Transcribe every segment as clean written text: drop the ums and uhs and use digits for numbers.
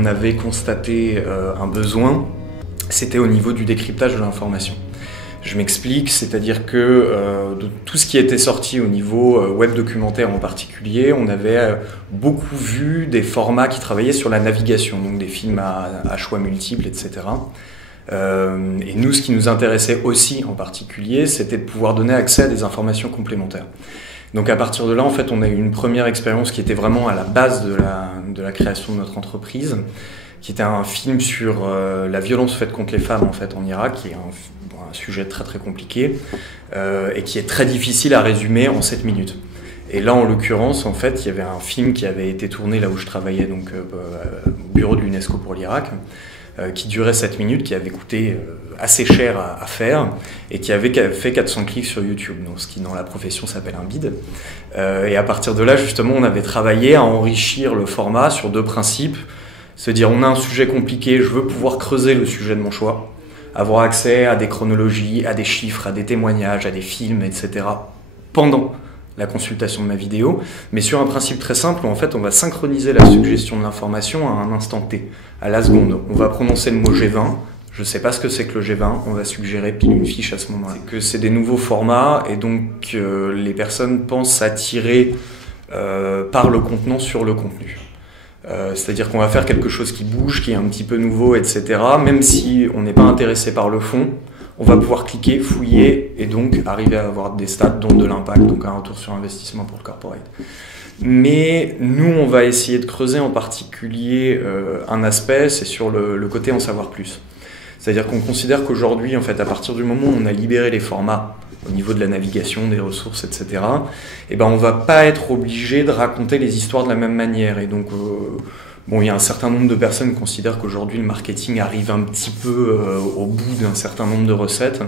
On avait constaté un besoin, c'était au niveau du décryptage de l'information. Je m'explique, c'est-à-dire que de tout ce qui était sorti au niveau web documentaire en particulier, on avait beaucoup vu des formats qui travaillaient sur la navigation, donc des films à choix multiples, etc. Et nous, ce qui nous intéressait aussi en particulier, c'était de pouvoir donner accès à des informations complémentaires. Donc à partir de là, en fait, on a eu une première expérience qui était vraiment à la base de la création de notre entreprise, qui était un film sur la violence faite contre les femmes en fait en Irak, qui est un sujet très très compliqué et qui est très difficile à résumer en 7 minutes. Et là, en l'occurrence, en fait, il y avait un film qui avait été tourné là où je travaillais, donc au bureau de l'UNESCO pour l'Irak, qui durait 7 minutes, qui avait coûté assez cher à faire et qui avait fait 400 clics sur YouTube, donc ce qui dans la profession s'appelle un bid. Et à partir de là, justement, on avait travaillé à enrichir le format sur 2 principes. Se dire, on a un sujet compliqué, je veux pouvoir creuser le sujet de mon choix, avoir accès à des chronologies, à des chiffres, à des témoignages, à des films, etc. pendant la consultation de ma vidéo, mais sur un principe très simple où en fait on va synchroniser la suggestion de l'information à un instant T, à la seconde. On va prononcer le mot G20, je ne sais pas ce que c'est que le G20, on va suggérer pile une fiche à ce moment-là. C'est que c'est des nouveaux formats et donc les personnes pensent s'attirer par le contenant sur le contenu. C'est-à-dire qu'on va faire quelque chose qui bouge, qui est un petit peu nouveau, etc. Même si on n'est pas intéressé par le fond, on va pouvoir cliquer, fouiller et donc arriver à avoir des stats, dont de l'impact, donc un retour sur investissement pour le corporate. Mais nous, on va essayer de creuser en particulier un aspect, c'est sur le côté en savoir plus. C'est-à-dire qu'on considère qu'aujourd'hui, en fait, à partir du moment où on a libéré les formats au niveau de la navigation, des ressources, etc., eh ben, on ne va pas être obligé de raconter les histoires de la même manière. Et donc, bon, il y a un certain nombre de personnes qui considèrent qu'aujourd'hui, le marketing arrive un petit peu au bout d'un certain nombre de recettes.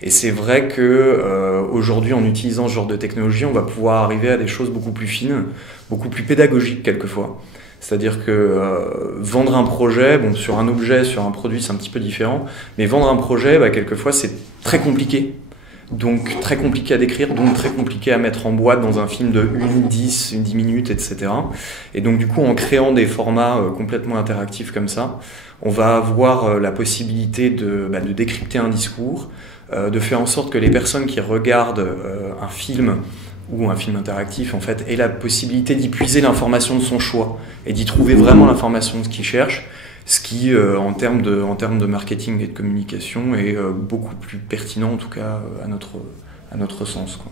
Et c'est vrai qu'aujourd'hui, en utilisant ce genre de technologie, on va pouvoir arriver à des choses beaucoup plus fines, beaucoup plus pédagogiques quelquefois. C'est-à-dire que vendre un projet, bon, sur un objet, sur un produit, c'est un petit peu différent, mais vendre un projet, bah, quelquefois, c'est très compliqué. Donc très compliqué à décrire, donc très compliqué à mettre en boîte dans un film de 10 minutes, etc. Et donc du coup, en créant des formats complètement interactifs comme ça, on va avoir la possibilité de décrypter un discours, de faire en sorte que les personnes qui regardent un film ou un film interactif en fait aient la possibilité d'y puiser l'information de son choix et d'y trouver vraiment l'information de ce qu'ils cherchent. Ce qui, en termes de marketing et de communication, est beaucoup plus pertinent, en tout cas à notre sens, quoi.